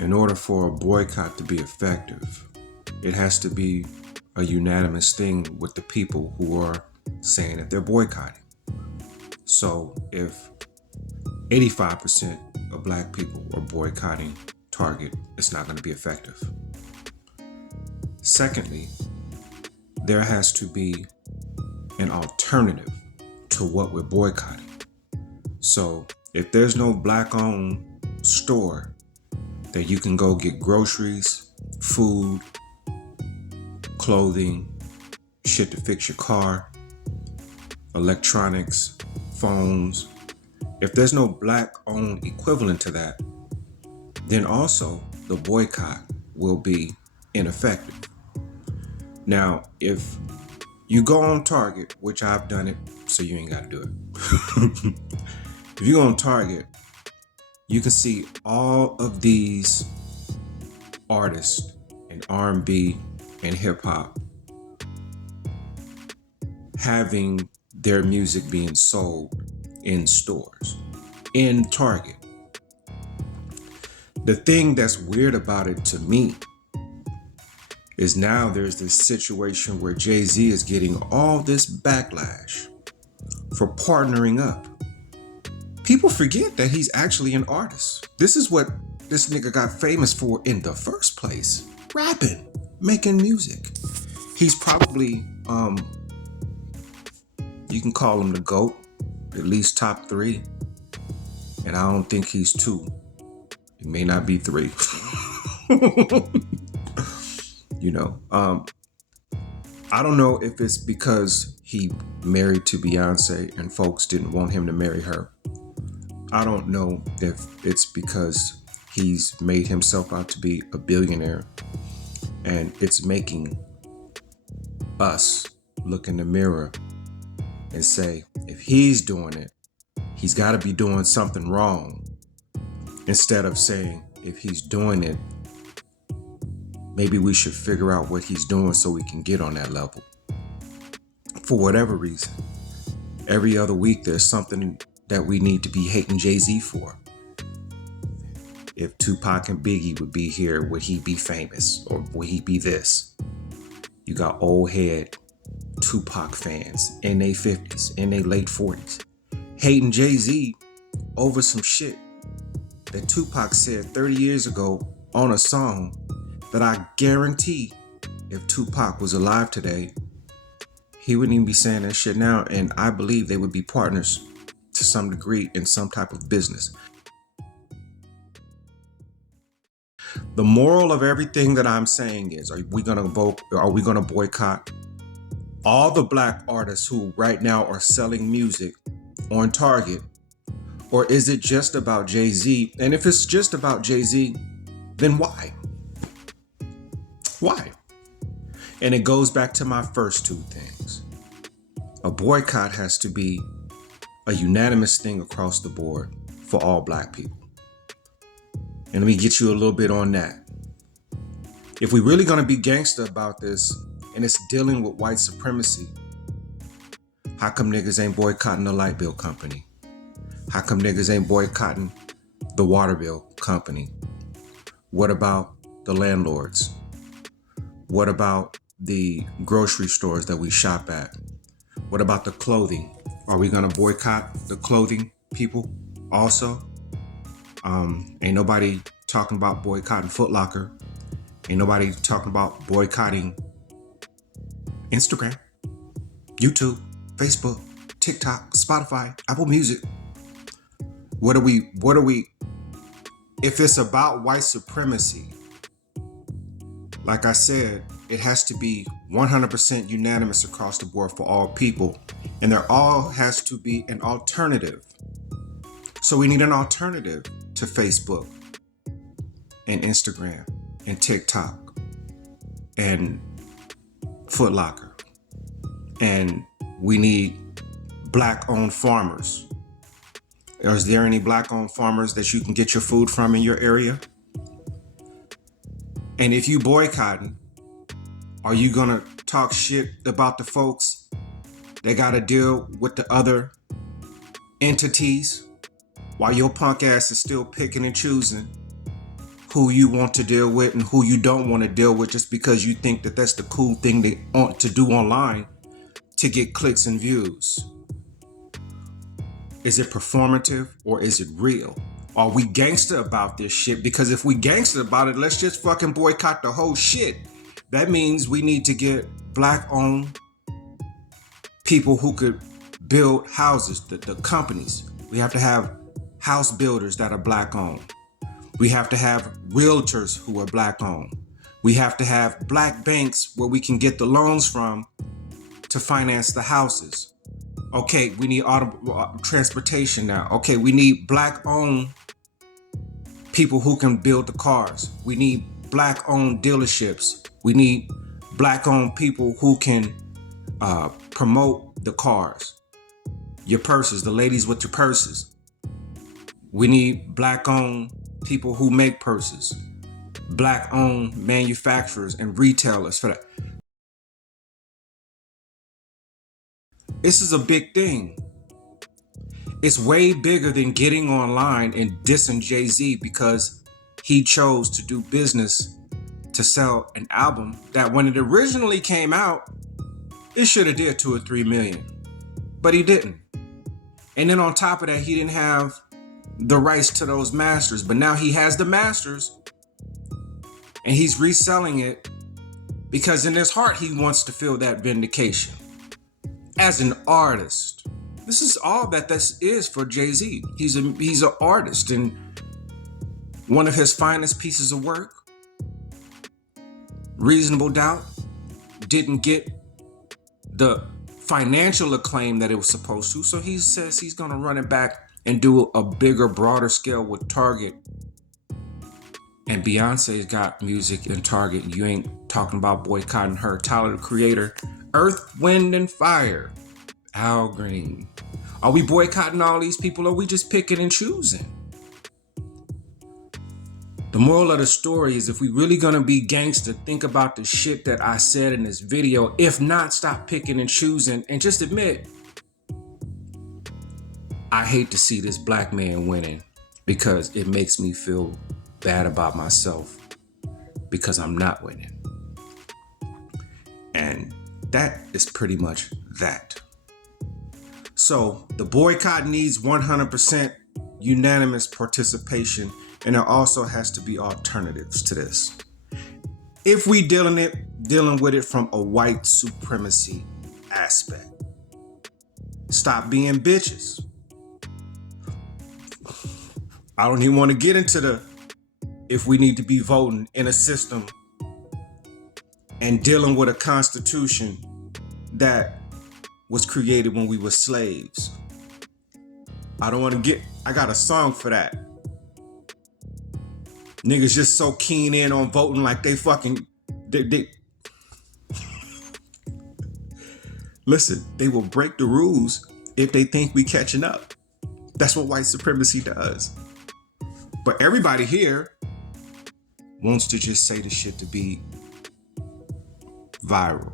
in order for a boycott to be effective, it has to be a unanimous thing with the people who are saying that they're boycotting. So if 85% of black people are boycotting Target, it's not going to be effective. Secondly, there has to be an alternative to what we're boycotting. So if there's no black-owned store that you can go get groceries, food, clothing, shit to fix your car, electronics, phones, if there's no black-owned equivalent to that, then also the boycott will be ineffective. Now, if you go on Target, which I've done it, so you ain't got to do it. If you go on Target, you can see all of these artists in R&B and hip hop having their music being sold in stores, in Target. The thing that's weird about it to me is now there's this situation where Jay-Z is getting all this backlash for partnering up. People forget that he's actually an artist. This is what this nigga got famous for in the first place. Rapping, making music. He's probably, you can call him the GOAT, at least top 3. And I don't think he's 2. He may not be 3. You know, I don't know if it's because he married to Beyonce and folks didn't want him to marry her. I don't know if it's because he's made himself out to be a billionaire and it's making us look in the mirror and say, if he's doing it, he's got to be doing something wrong. Instead of saying, if he's doing it, maybe we should figure out what he's doing so we can get on that level. For whatever reason, every other week there's something that we need to be hating Jay-Z for. If Tupac and Biggie would be here, would he be famous? Or would he be this? You got old head Tupac fans in their 50s, in their late 40s, hating Jay-Z over some shit that Tupac said 30 years ago on a song that I guarantee if Tupac was alive today, he wouldn't even be saying that shit now. And I believe they would be partners to some degree in some type of business. The moral of everything that I'm saying is, are we going to boycott all the black artists who right now are selling music on Target? Or is it just about Jay-Z? And if it's just about Jay-Z, then why? Why? And it goes back to my first 2 things. A boycott has to be a unanimous thing across the board for all black people. And let me get you a little bit on that. If we really gonna be gangster about this, and it's dealing with white supremacy, how come niggas ain't boycotting the light bill company? How come niggas ain't boycotting the water bill company? What about the landlords? What about the grocery stores that we shop at? What about the clothing? Are we gonna boycott the clothing people also? Ain't nobody talking about boycotting Foot Locker. Ain't nobody talking about boycotting Instagram, YouTube, Facebook, TikTok, Spotify, Apple Music. What are we, if it's about white supremacy, like I said, it has to be 100% unanimous across the board for all people. And there all has to be an alternative. So we need an alternative to Facebook and Instagram and TikTok and Foot Locker. And we need black-owned farmers. Is there any black-owned farmers that you can get your food from in your area? And if you boycotting, are you gonna talk shit about the folks that gotta deal with the other entities while your punk ass is still picking and choosing who you want to deal with and who you don't want to deal with just because you think that that's the cool thing they want to do online to get clicks and views. Is it performative or is it real? Are we gangster about this shit? Because if we gangster about it, let's just fucking boycott the whole shit. That means we need to get black-owned people who could build houses, the companies. We have to have house builders that are black-owned. We have to have realtors who are black-owned. We have to have black banks where we can get the loans from to finance the houses. Okay, we need transportation now. Okay, we need black-owned people who can build the cars. We need black-owned dealerships. We need black-owned people who can promote the cars. Your purses, the ladies with your purses. We need black-owned people who make purses. Black-owned manufacturers and retailers for that. This is a big thing. It's way bigger than getting online and dissing Jay-Z because he chose to do business to sell an album that when it originally came out, it should have did 2 or 3 million, but he didn't. And then on top of that, he didn't have the rights to those masters, but now he has the masters and he's reselling it because in his heart, he wants to feel that vindication. As an artist, this is all that this is for Jay-Z. He's an artist, and one of his finest pieces of work, Reasonable Doubt, didn't get the financial acclaim that it was supposed to. So he says he's going to run it back and do a bigger, broader scale with Target. And Beyonce's got music in Target. You ain't talking about boycotting her. Tyler, the Creator, Earth, Wind, and Fire, Al Green. Are we boycotting all these people, or are we just picking and choosing? The moral of the story is, if we really gonna be gangster, think about the shit that I said in this video. If not, stop picking and choosing and just admit, I hate to see this black man winning because it makes me feel bad about myself because I'm not winning. And that is pretty much that. So the boycott needs 100% unanimous participation, and there also has to be alternatives to this. If we dealing with it from a white supremacy aspect, stop being bitches. I don't even want to get into if we need to be voting in a system and dealing with a constitution that was created when we were slaves. I got a song for that. Niggas just so keen in on voting like they Listen, they will break the rules if they think we catching up. That's what white supremacy does. But everybody here wants to just say the shit to be viral.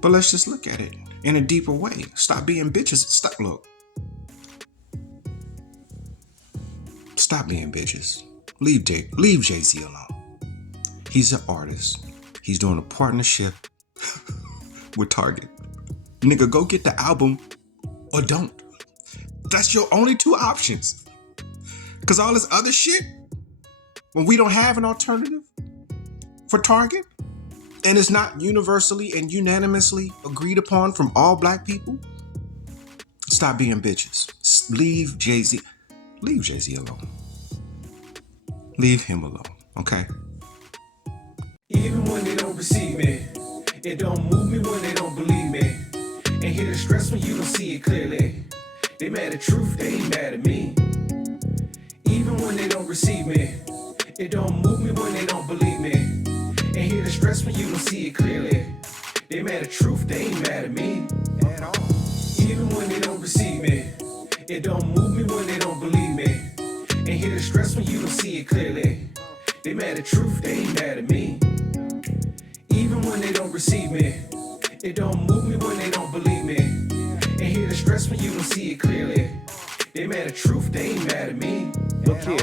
But let's just look at it in a deeper way. Stop being bitches. Stop being bitches. Leave Jay-Z alone. He's an artist. He's doing a partnership with Target. Nigga, go get the album or don't. That's your only two options. Because all this other shit, when we don't have an alternative for Target, and it's not universally and unanimously agreed upon from all black people, stop being bitches. Leave Jay-Z alone. Leave him alone, okay? Even when they don't receive me, it don't move me when they don't believe me. And hear the stress when you don't see it clearly. They mad at truth, they ain't mad at me. Even when they don't receive me, it don't move me when they don't believe me. And hear the stress when you don't see it clearly. They mad at truth, they ain't mad at me at all. Even when they don't receive me, it don't move me when they don't believe me. And hear the stress when you don't see it clearly. They mad at truth, they ain't mad at me. Even when they don't receive me, it don't move me when they don't believe me. And hear the stress when you don't see it clearly. They mad at truth, they ain't mad at me. Look here,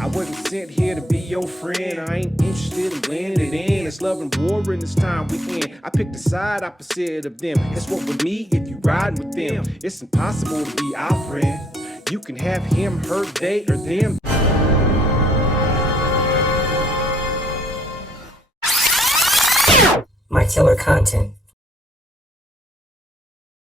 I wasn't sent here to be your friend. I ain't interested in winning it in. It's love and war in this time we in. I picked the side opposite of them. It's what with me if you riding with them. It's impossible to be our friend. You can have him, her, they, or them. My killer content